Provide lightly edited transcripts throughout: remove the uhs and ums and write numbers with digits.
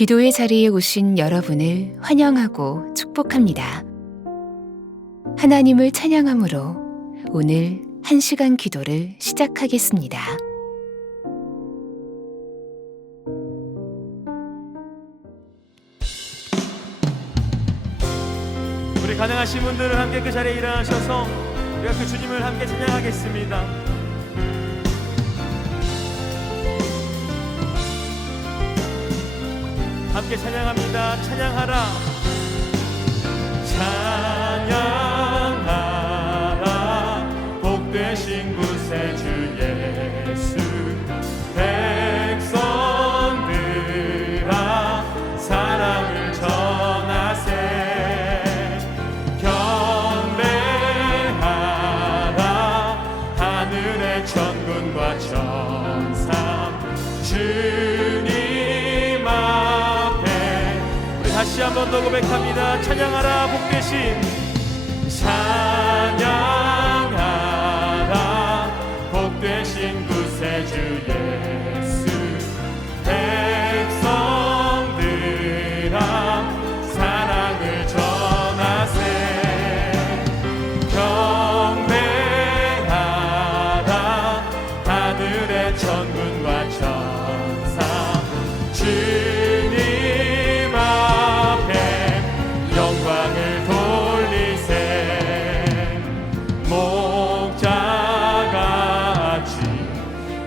기도의 자리에 오신 여러분을 환영하고 축복합니다. 하나님을 찬양함으로 오늘 1시간 기도를 시작하겠습니다. 우리 가능하신 분들은 함께 그 자리에 일어나셔서 우리가 그 주님을 함께 찬양하겠습니다. 함께 찬양합니다. 찬양하라. 찬양하라. 복되신 구세주 예수. 백성들아 사랑을 전하세. 경배하라. 하늘의 천군과 천사 주님 앞에 우리 다시 한 번 더 고백합니다. 찬양하라. 복되신 찬양하라. 복되신 구세주 예수. 백성들아 사랑을 전하세. 경배하라. 하늘의 천군과 천사 주님 앞에 영광을 돌리세. 목자같이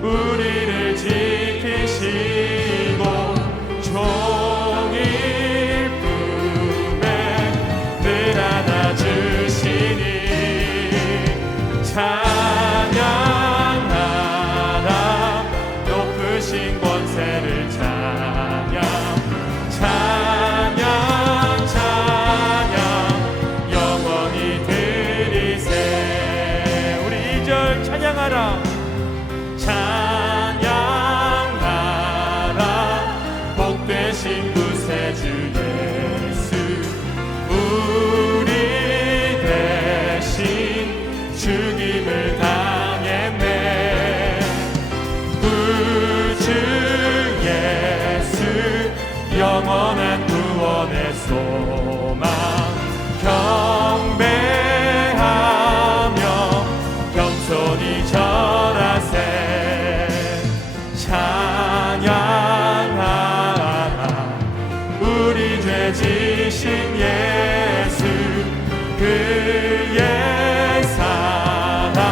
우리를 지키시고 종일 품에 늘 안아주시니 찬양하라. 높으신 권세를 찬양 찬양 찬양 영원히 드리세. 우리 2절 찬양하라. 찬양하라. 복되신 구세주 예수. 우리 대신 죽임을 당했네. 구주 예수 영원한 구원의 소망. 경배하며 겸손히 절하세. 찬양하라. 우리 죄 지신 예수. 그의 사랑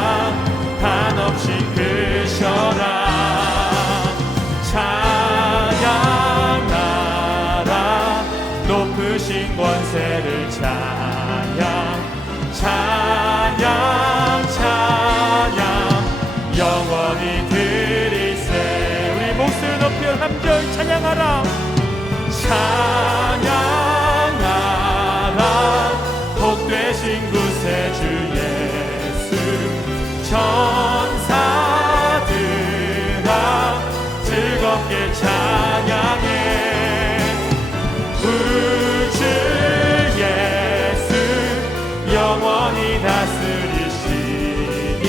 한없이 크셔라. 찬양하라. 높으신 권세를 찬양 찬양 찬양 영원히 드리세. 우리 목소리 높여 3절 찬양하라. 찬양하라. 복되신 구세주 예수. 천사들아 즐겁게 찬양해. 구주 예수 영원히 다스리시니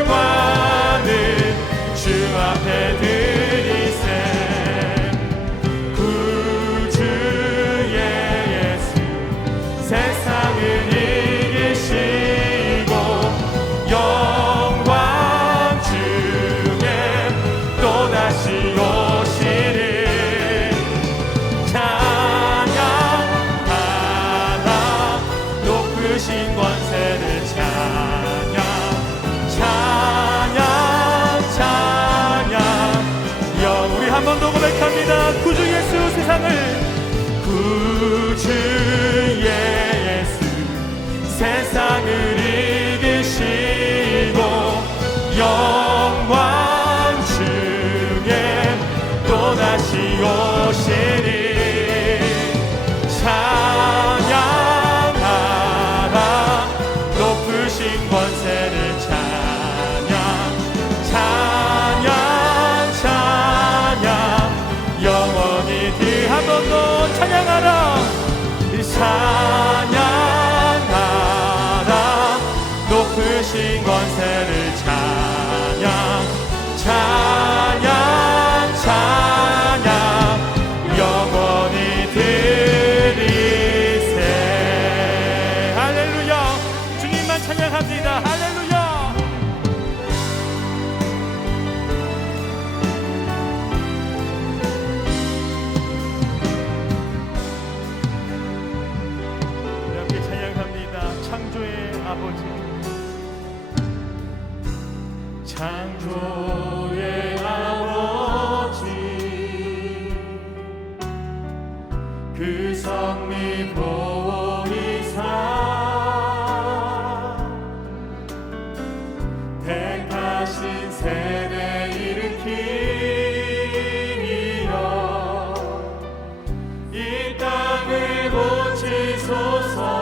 영광을 주 앞에 드리세. 구주 예수 세상을 이기시고 영광 중에 또다시 오시리. 찬양하라. 아버지 창조의 아버지 그 성미 보이사 택하신 세대 일으키며 이 땅을 고치소서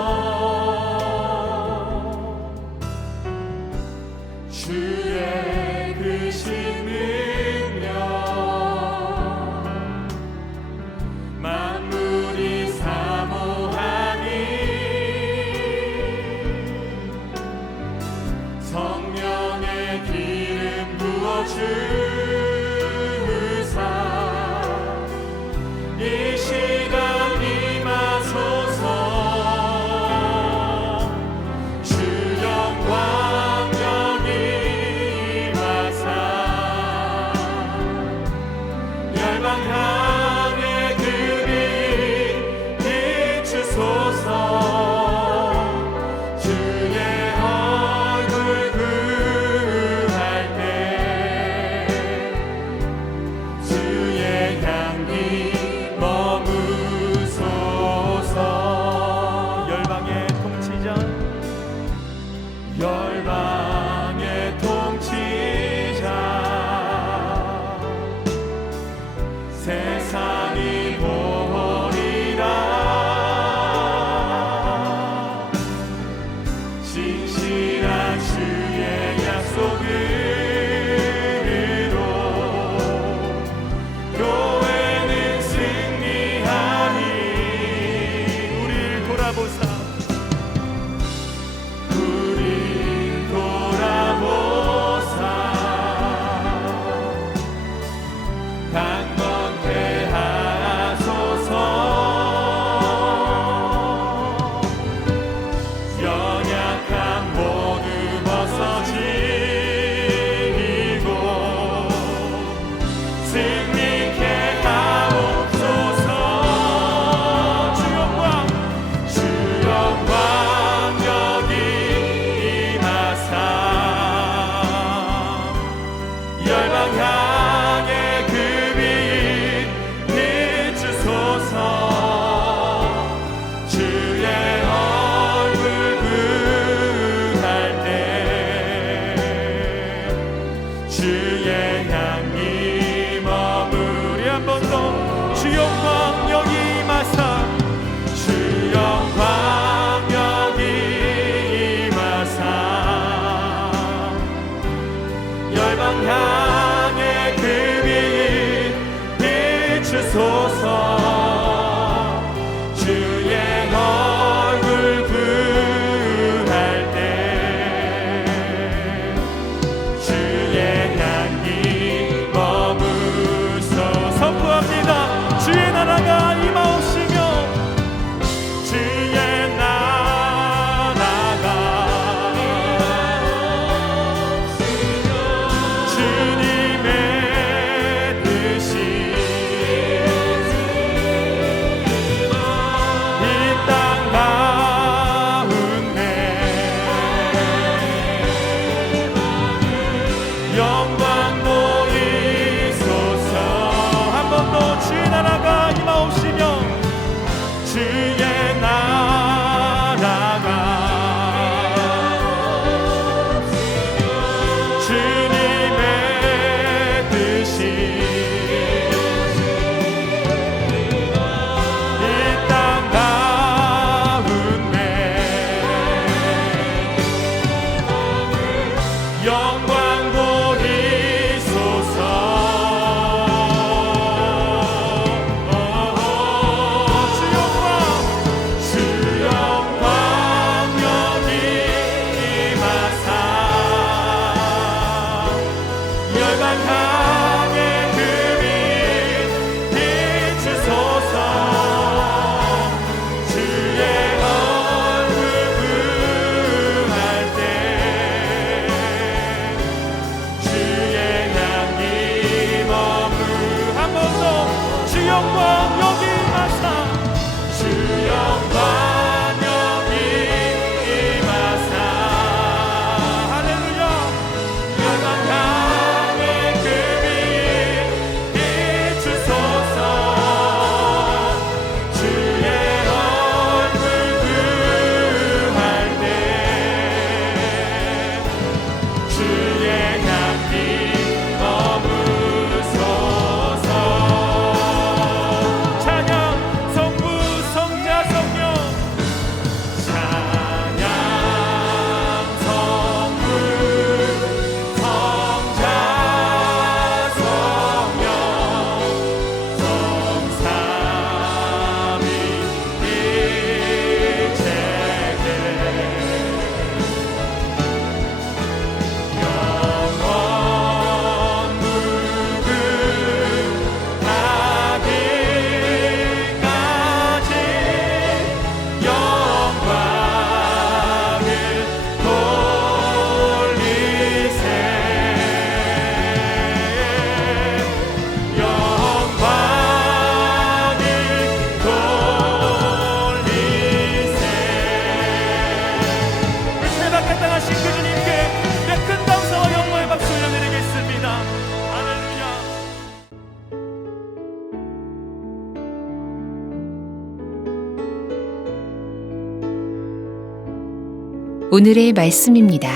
오늘의 말씀입니다.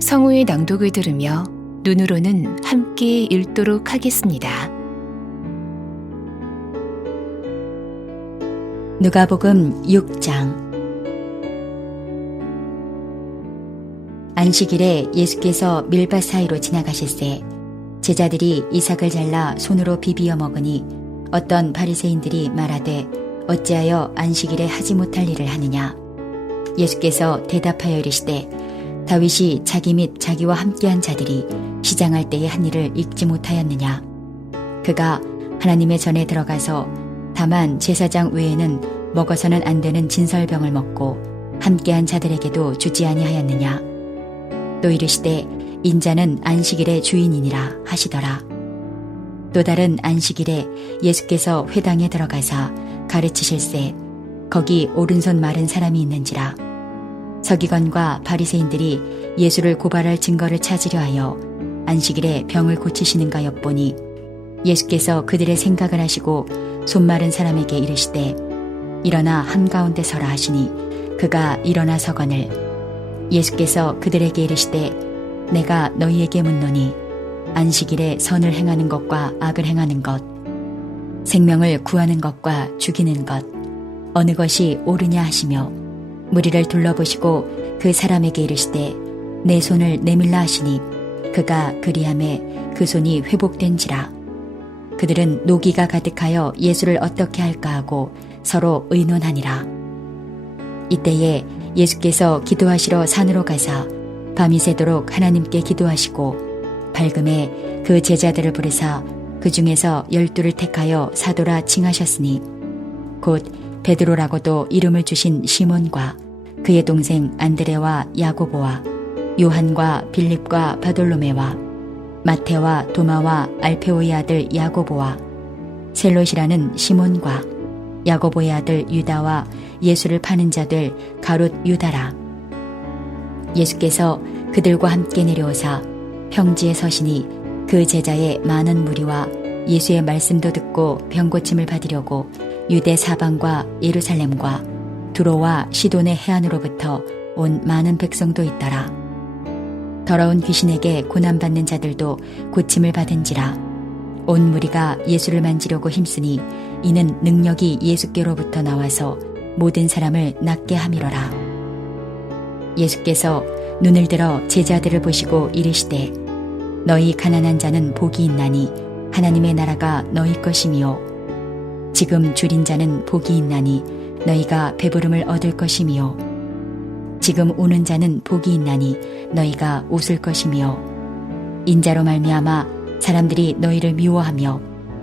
성우의 낭독을 들으며 눈으로는 함께 읽도록 하겠습니다. 누가복음 6장. 안식일에 예수께서 밀밭 사이로 지나가실새 제자들이 이삭을 잘라 손으로 비비어 먹으니 어떤 바리새인들이 말하되 어찌하여 안식일에 하지 못할 일을 하느냐. 예수께서 대답하여 이르시되 다윗이 자기 및 자기와 함께한 자들이 시장할 때의 한 일을 읽지 못하였느냐. 그가 하나님의 전에 들어가서 다만 제사장 외에는 먹어서는 안 되는 진설병을 먹고 함께한 자들에게도 주지 아니하였느냐. 또 이르시되 인자는 안식일의 주인이니라 하시더라. 또 다른 안식일에 예수께서 회당에 들어가사 가르치실새 거기 오른손 마른 사람이 있는지라. 서기관과 바리새인들이 예수를 고발할 증거를 찾으려 하여 안식일에 병을 고치시는가 엿보니 예수께서 그들의 생각을 하시고 손 마른 사람에게 이르시되 일어나 한가운데 서라 하시니 그가 일어나 서거늘 예수께서 그들에게 이르시되 내가 너희에게 묻노니 안식일에 선을 행하는 것과 악을 행하는 것, 생명을 구하는 것과 죽이는 것, 어느 것이 옳으냐 하시며 무리를 둘러보시고 그 사람에게 이르시되 내 손을 내밀라 하시니 그가 그리하매 그 손이 회복된지라. 그들은 노기가 가득하여 예수를 어떻게 할까 하고 서로 의논하니라. 이때에 예수께서 기도하시러 산으로 가사 밤이 새도록 하나님께 기도하시고 밝음에 그 제자들을 부르사 그 중에서 12를 택하여 사도라 칭하셨으니 곧 베드로라고도 이름을 주신 시몬과 그의 동생 안드레와 야고보와 요한과 빌립과 바돌로메와 마테와 도마와 알페오의 아들 야고보와 셀롯이라는 시몬과 야고보의 아들 유다와 예수를 파는 자들 가롯 유다라. 예수께서 그들과 함께 내려오사 평지에 서시니 그 제자의 많은 무리와 예수의 말씀도 듣고 병고침을 받으려고 유대 사방과 예루살렘과 두로와 시돈의 해안으로부터 온 많은 백성도 있더라. 더러운 귀신에게 고난받는 자들도 고침을 받은지라. 온 무리가 예수를 만지려고 힘쓰니 이는 능력이 예수께로부터 나와서 모든 사람을 낫게 함이로라. 예수께서 눈을 들어 제자들을 보시고 이르시되 너희 가난한 자는 복이 있나니 하나님의 나라가 너희 것이미요. 지금 줄인 자는 복이 있나니 너희가 배부름을 얻을 것이미요. 지금 우는 자는 복이 있나니 너희가 웃을 것이미요. 인자로 말미암아 사람들이 너희를 미워하며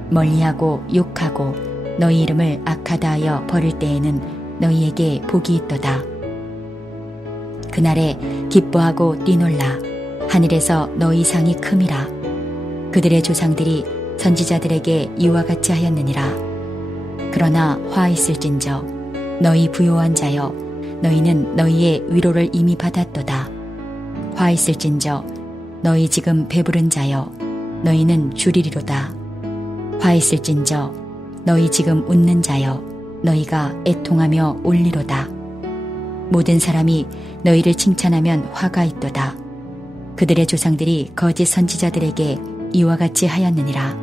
멀리하고 욕하고 너희 이름을 악하다 하여 버릴 때에는 너희에게 복이 있도다. 그날에 기뻐하고 뛰놀라. 하늘에서 너희 상이 큼이라. 그들의 조상들이 선지자들에게 이와 같이 하였느니라. 그러나 화 있을진저 너희 부요한 자여 너희는 너희의 위로를 이미 받았도다. 화 있을진저 너희 지금 배부른 자여 너희는 줄이리로다. 화 있을진저 너희 지금 웃는 자여 너희가 애통하며 울리로다. 모든 사람이 너희를 칭찬하면 화가 있도다. 그들의 조상들이 거짓 선지자들에게 이와 같이 하였느니라.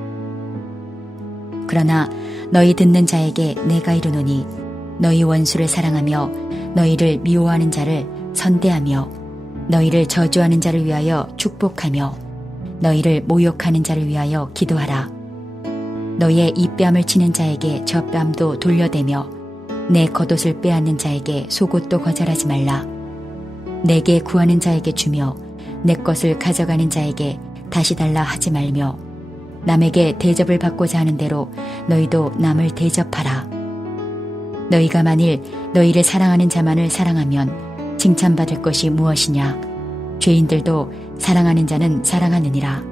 그러나 너희 듣는 자에게 내가 이르노니 너희 원수를 사랑하며 너희를 미워하는 자를 선대하며 너희를 저주하는 자를 위하여 축복하며 너희를 모욕하는 자를 위하여 기도하라. 너희의 입뺨을 치는 자에게 젖뺨도 돌려대며 내 겉옷을 빼앗는 자에게 속옷도 거절하지 말라. 내게 구하는 자에게 주며 내 것을 가져가는 자에게 다시 달라 하지 말며 남에게 대접을 받고자 하는 대로 너희도 남을 대접하라. 너희가 만일 너희를 사랑하는 자만을 사랑하면 칭찬받을 것이 무엇이냐. 죄인들도 사랑하는 자는 사랑하느니라.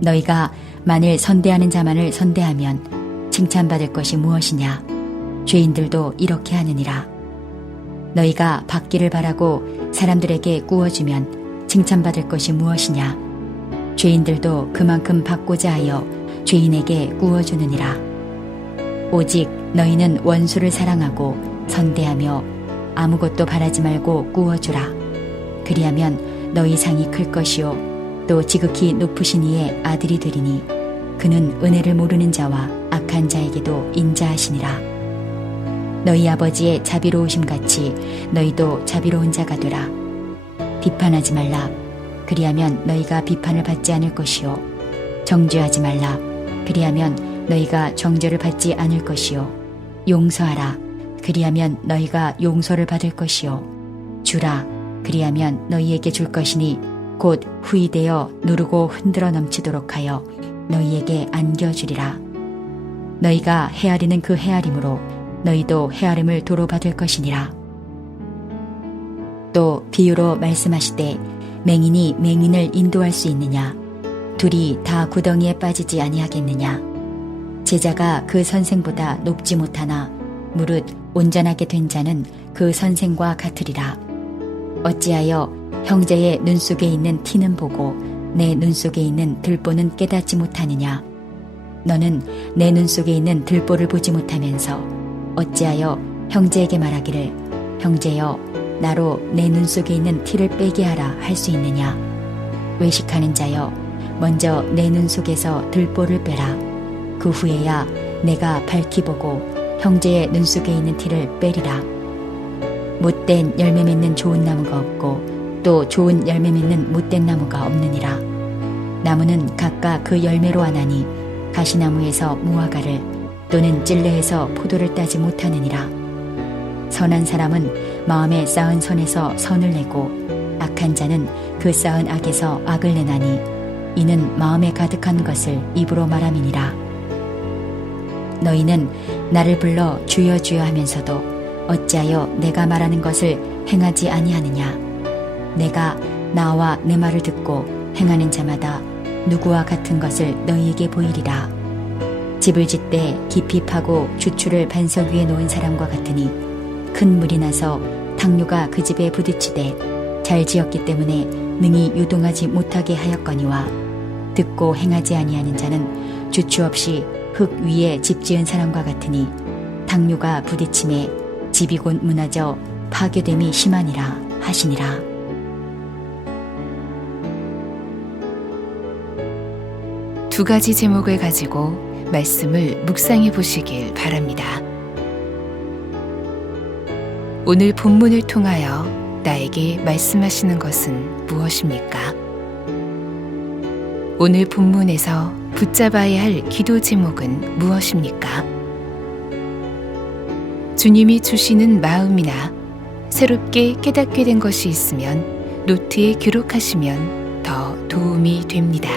너희가 만일 선대하는 자만을 선대하면 칭찬받을 것이 무엇이냐. 죄인들도 이렇게 하느니라. 너희가 받기를 바라고 사람들에게 꾸어주면 칭찬받을 것이 무엇이냐. 죄인들도 그만큼 받고자 하여 죄인에게 꾸어주느니라. 오직 너희는 원수를 사랑하고 선대하며 아무것도 바라지 말고 구워주라. 그리하면 너희 상이 클 것이요 또 지극히 높으신 이의 아들이 되리니 그는 은혜를 모르는 자와 악한 자에게도 인자하시니라. 너희 아버지의 자비로우심 같이 너희도 자비로운 자가 되라. 비판하지 말라. 그리하면 너희가 비판을 받지 않을 것이요 정죄하지 말라. 그리하면 너희가 정죄를 받지 않을 것이요 용서하라. 그리하면 너희가 용서를 받을 것이요 주라. 그리하면 너희에게 줄 것이니 곧 후이되어 누르고 흔들어 넘치도록 하여 너희에게 안겨주리라. 너희가 헤아리는 그 헤아림으로 너희도 헤아림을 도로 받을 것이니라. 또 비유로 말씀하시되 맹인이 맹인을 인도할 수 있느냐? 둘이 다 구덩이에 빠지지 아니하겠느냐? 제자가 그 선생보다 높지 못하나 무릇 온전하게 된 자는 그 선생과 같으리라. 어찌하여 형제의 눈 속에 있는 티는 보고 내 눈 속에 있는 들보는 깨닫지 못하느냐? 너는 내 눈 속에 있는 들보를 보지 못하면서 어찌하여 형제에게 말하기를 형제여 나로 내 눈 속에 있는 티를 빼게 하라 할 수 있느냐? 외식하는 자여 먼저 내 눈 속에서 들보를 빼라. 그 후에야 내가 밝히 보고 형제의 눈 속에 있는 티를 빼리라. 못된 열매 맺는 좋은 나무가 없고 또 좋은 열매 맺는 못된 나무가 없느니라. 나무는 각각 그 열매로 아나니 가시나무에서 무화과를 또는 찔레에서 포도를 따지 못하느니라. 선한 사람은 마음에 쌓은 선에서 선을 내고 악한 자는 그 쌓은 악에서 악을 내나니 이는 마음에 가득한 것을 입으로 말함이니라. 너희는 나를 불러 주여 주여 하면서도 어찌하여 내가 말하는 것을 행하지 아니하느냐? 내가 나와 내 말을 듣고 행하는 자마다 누구와 같은 것을 너희에게 보이리라. 집을 짓되 깊이 파고 주추를 반석 위에 놓은 사람과 같으니 큰 물이 나서 당류가 그 집에 부딪히되 잘 지었기 때문에 능히 유동하지 못하게 하였거니와 듣고 행하지 아니하는 자는 주추 없이 흙 위에 집 지은 사람과 같으니 당류가 부딪힘에 집이 곧 무너져 파괴됨이 심하니라 하시니라. 두 가지 제목을 가지고 말씀을 묵상해 보시길 바랍니다. 오늘 본문을 통하여 나에게 말씀하시는 것은 무엇입니까? 오늘 본문에서 붙잡아야 할 기도 제목은 무엇입니까? 주님이 주시는 마음이나 새롭게 깨닫게 된 것이 있으면 노트에 기록하시면 더 도움이 됩니다.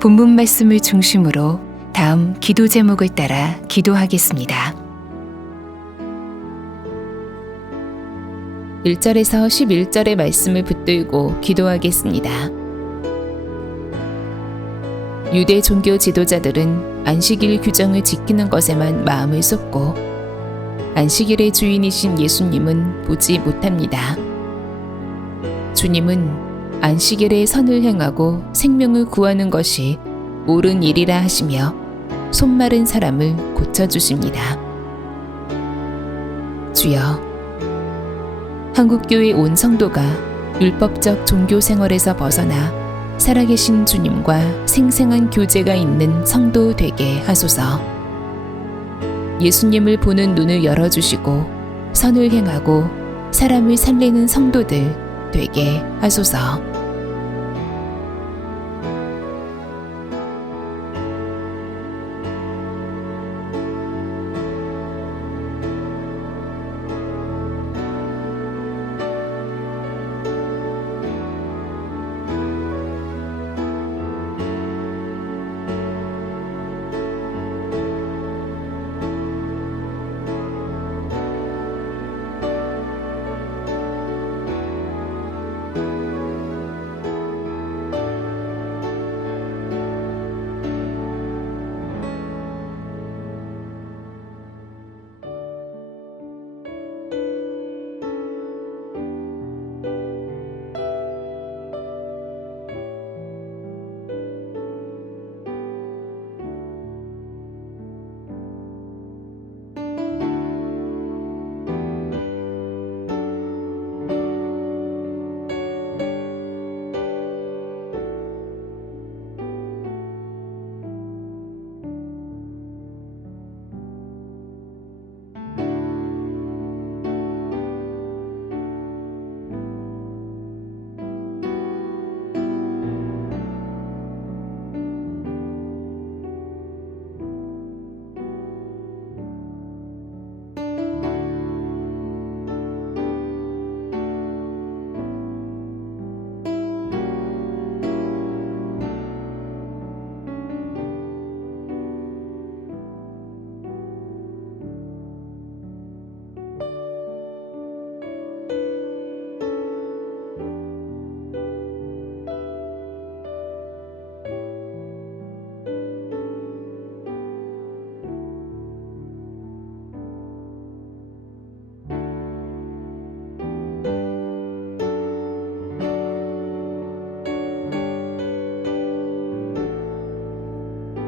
본문 말씀을 중심으로 다음 기도 제목을 따라 기도하겠습니다. 1절에서 11절의 말씀을 붙들고 기도하겠습니다. 유대 종교 지도자들은 안식일 규정을 지키는 것에만 마음을 쏟고 안식일의 주인이신 예수님은 보지 못합니다. 주님은 안식일에 선을 행하고 생명을 구하는 것이 옳은 일이라 하시며 손마른 사람을 고쳐주십니다. 주여, 한국교회 온 성도가 율법적 종교 생활에서 벗어나 살아계신 주님과 생생한 교제가 있는 성도 되게 하소서. 예수님을 보는 눈을 열어주시고 선을 행하고 사람을 살리는 성도들 되게 하소서.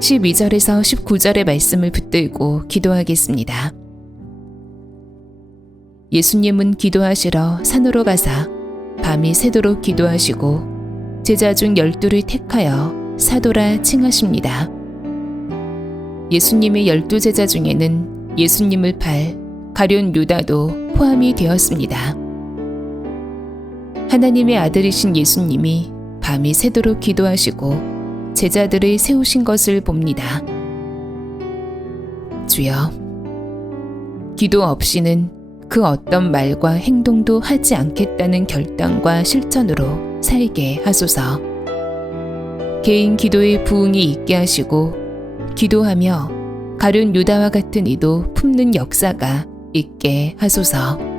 12절에서 19절의 말씀을 붙들고 기도하겠습니다. 예수님은 기도하시러 산으로 가사 밤이 새도록 기도하시고 제자 중 12를 택하여 사도라 칭하십니다. 예수님의 12제자 중에는 예수님을 팔 가룟 유다도 포함이 되었습니다. 하나님의 아들이신 예수님이 밤이 새도록 기도하시고 제자들을 세우신 것을 봅니다. 주여, 기도 없이는 그 어떤 말과 행동도 하지 않겠다는 결단과 실천으로 살게 하소서. 개인 기도에 부응이 있게 하시고 기도하며 가룟 유다와 같은 이도 품는 역사가 있게 하소서.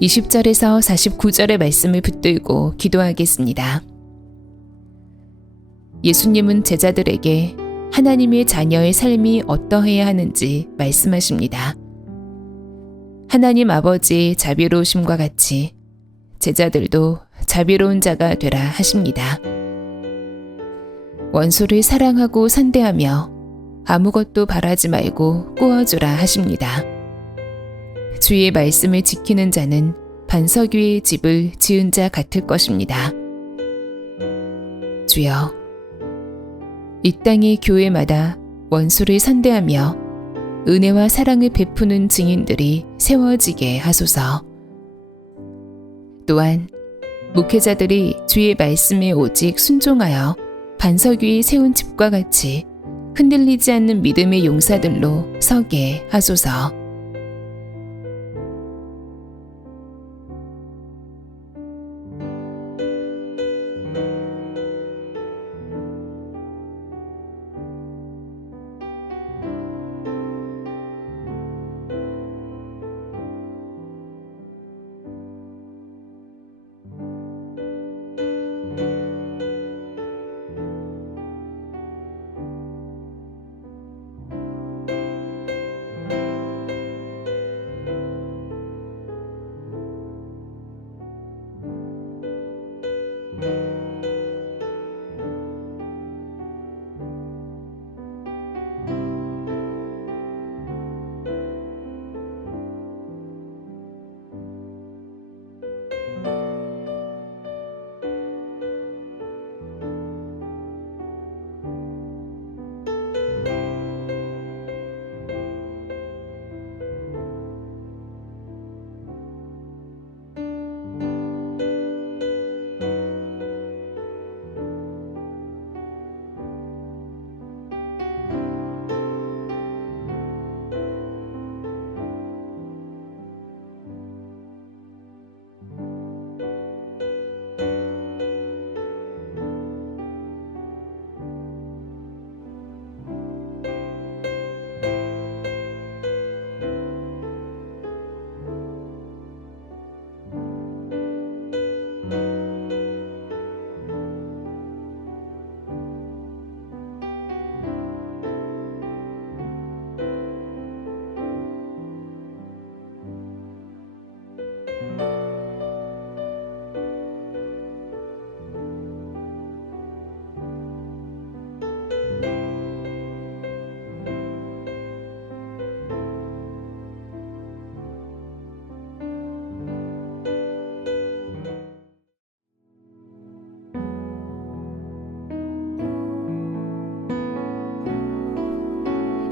20절에서 49절의 말씀을 붙들고 기도하겠습니다. 예수님은 제자들에게 하나님의 자녀의 삶이 어떠해야 하는지 말씀하십니다. 하나님 아버지의 자비로우심과 같이 제자들도 자비로운 자가 되라 하십니다. 원수를 사랑하고 선대하며 아무것도 바라지 말고 꾸어주라 하십니다. 주의 말씀을 지키는 자는 반석 위의 집을 지은 자 같을 것입니다. 주여, 이 땅의 교회마다 원수를 선대하며 은혜와 사랑을 베푸는 증인들이 세워지게 하소서. 또한 목회자들이 주의 말씀에 오직 순종하여 반석 위에 세운 집과 같이 흔들리지 않는 믿음의 용사들로 서게 하소서.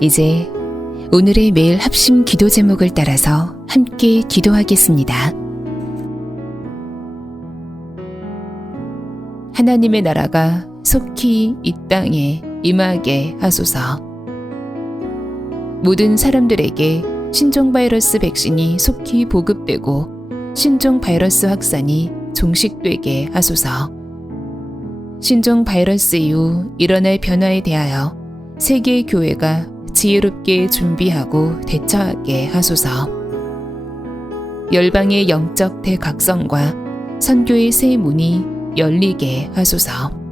이제 오늘의 매일 합심 기도 제목을 따라서 함께 기도하겠습니다. 하나님의 나라가 속히 이 땅에 임하게 하소서. 모든 사람들에게 신종 바이러스 백신이 속히 보급되고 신종 바이러스 확산이 종식되게 하소서. 신종 바이러스 이후 일어날 변화에 대하여 세계 교회가 지혜롭게 준비하고 대처하게 하소서. 열방의 영적 대각성과 선교의 새 문이 열리게 하소서.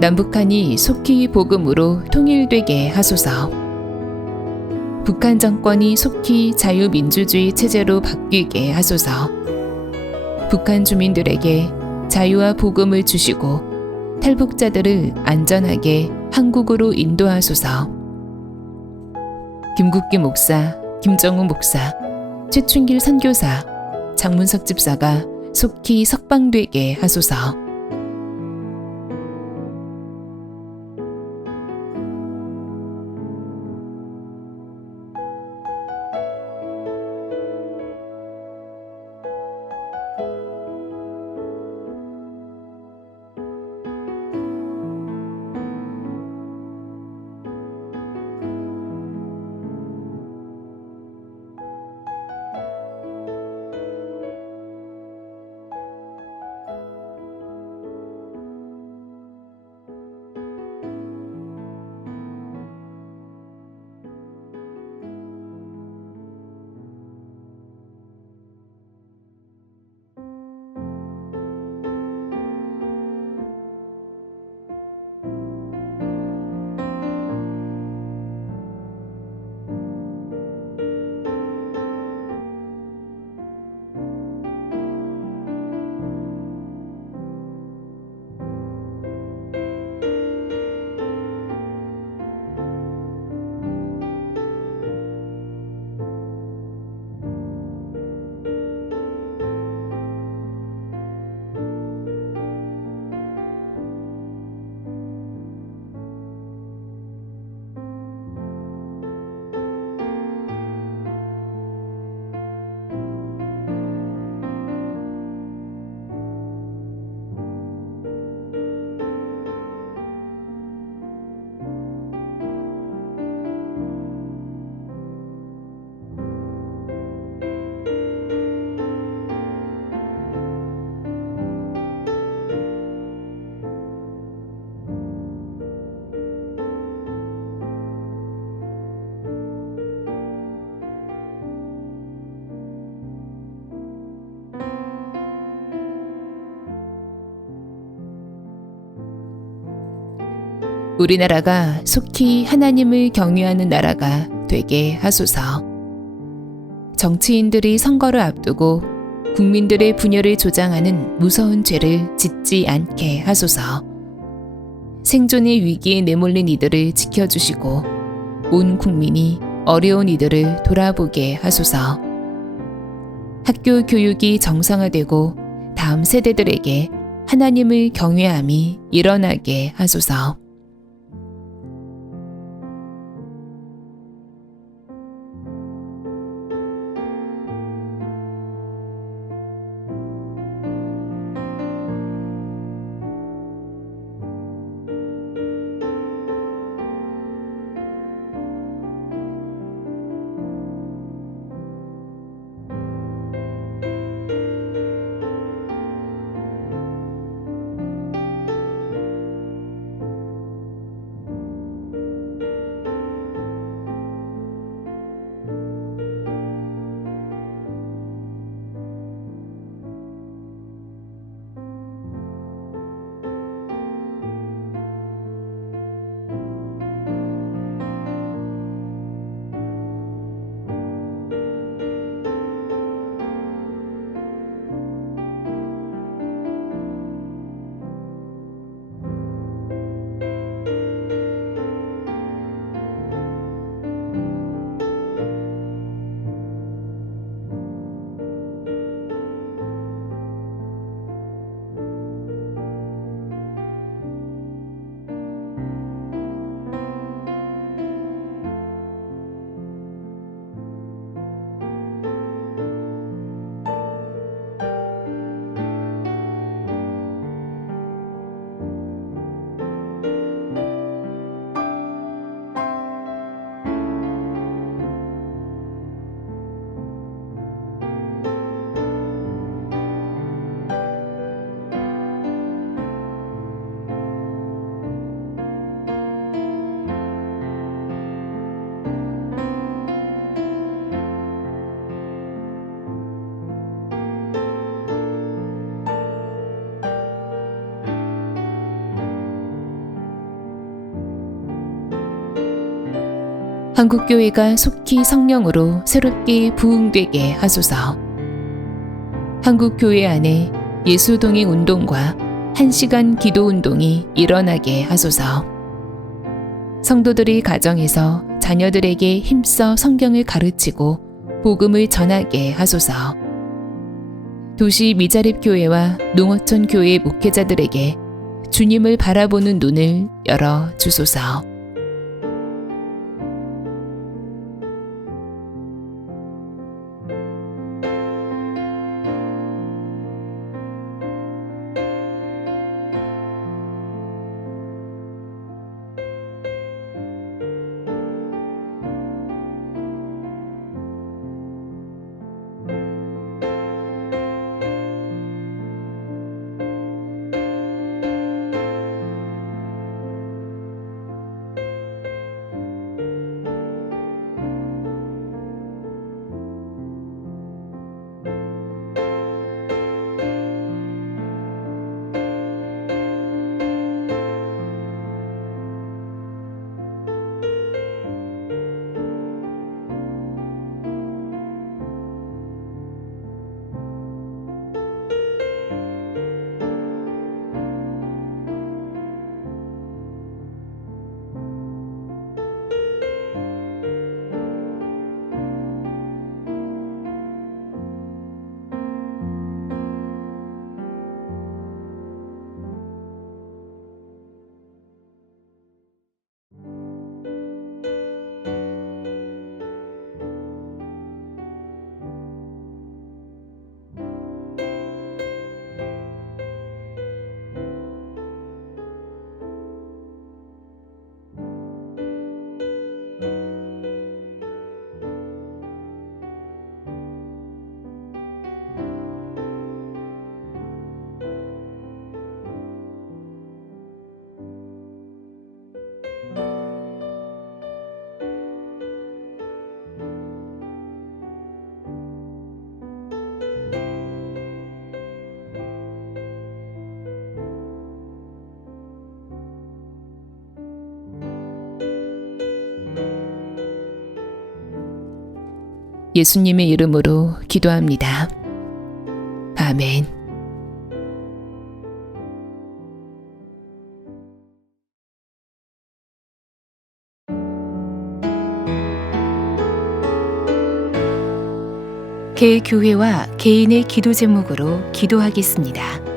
남북한이 속히 복음으로 통일되게 하소서. 북한 정권이 속히 자유민주주의 체제로 바뀌게 하소서. 북한 주민들에게 자유와 복음을 주시고 탈북자들을 안전하게 한국으로 인도하소서. 김국기 목사, 김정우 목사, 최춘길 선교사, 장문석 집사가 속히 석방되게 하소서. 우리나라가 속히 하나님을 경외하는 나라가 되게 하소서. 정치인들이 선거를 앞두고 국민들의 분열을 조장하는 무서운 죄를 짓지 않게 하소서. 생존의 위기에 내몰린 이들을 지켜주시고 온 국민이 어려운 이들을 돌아보게 하소서. 학교 교육이 정상화되고 다음 세대들에게 하나님을 경외함이 일어나게 하소서. 한국교회가 속히 성령으로 새롭게 부흥되게 하소서. 한국교회 안에 예수동행 운동과 1시간 기도 운동이 일어나게 하소서. 성도들이 가정에서 자녀들에게 힘써 성경을 가르치고 복음을 전하게 하소서. 도시 미자립 교회와 농어촌 교회 목회자들에게 주님을 바라보는 눈을 열어 주소서. 예수님의 이름으로 기도합니다. 아멘. 개교회와 개인의 기도 제목으로 기도하겠습니다.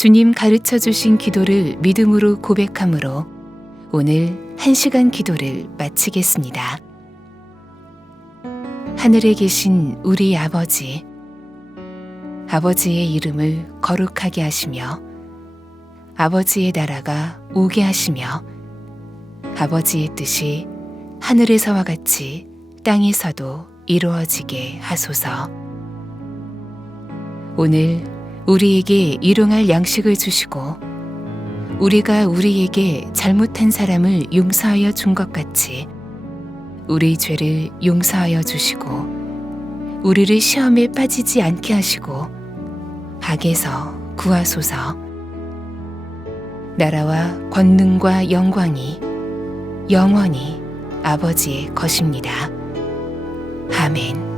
주님 가르쳐 주신 기도를 믿음으로 고백함으로 오늘 1시간 기도를 마치겠습니다. 하늘에 계신 우리 아버지, 아버지의 이름을 거룩하게 하시며 아버지의 나라가 오게 하시며 아버지의 뜻이 하늘에서와 같이 땅에서도 이루어지게 하소서. 오늘 우리에게 일용할 양식을 주시고 우리가 우리에게 잘못한 사람을 용서하여 준 것 같이 우리 죄를 용서하여 주시고 우리를 시험에 빠지지 않게 하시고 악에서 구하소서. 나라와 권능과 영광이 영원히 아버지의 것입니다. 아멘.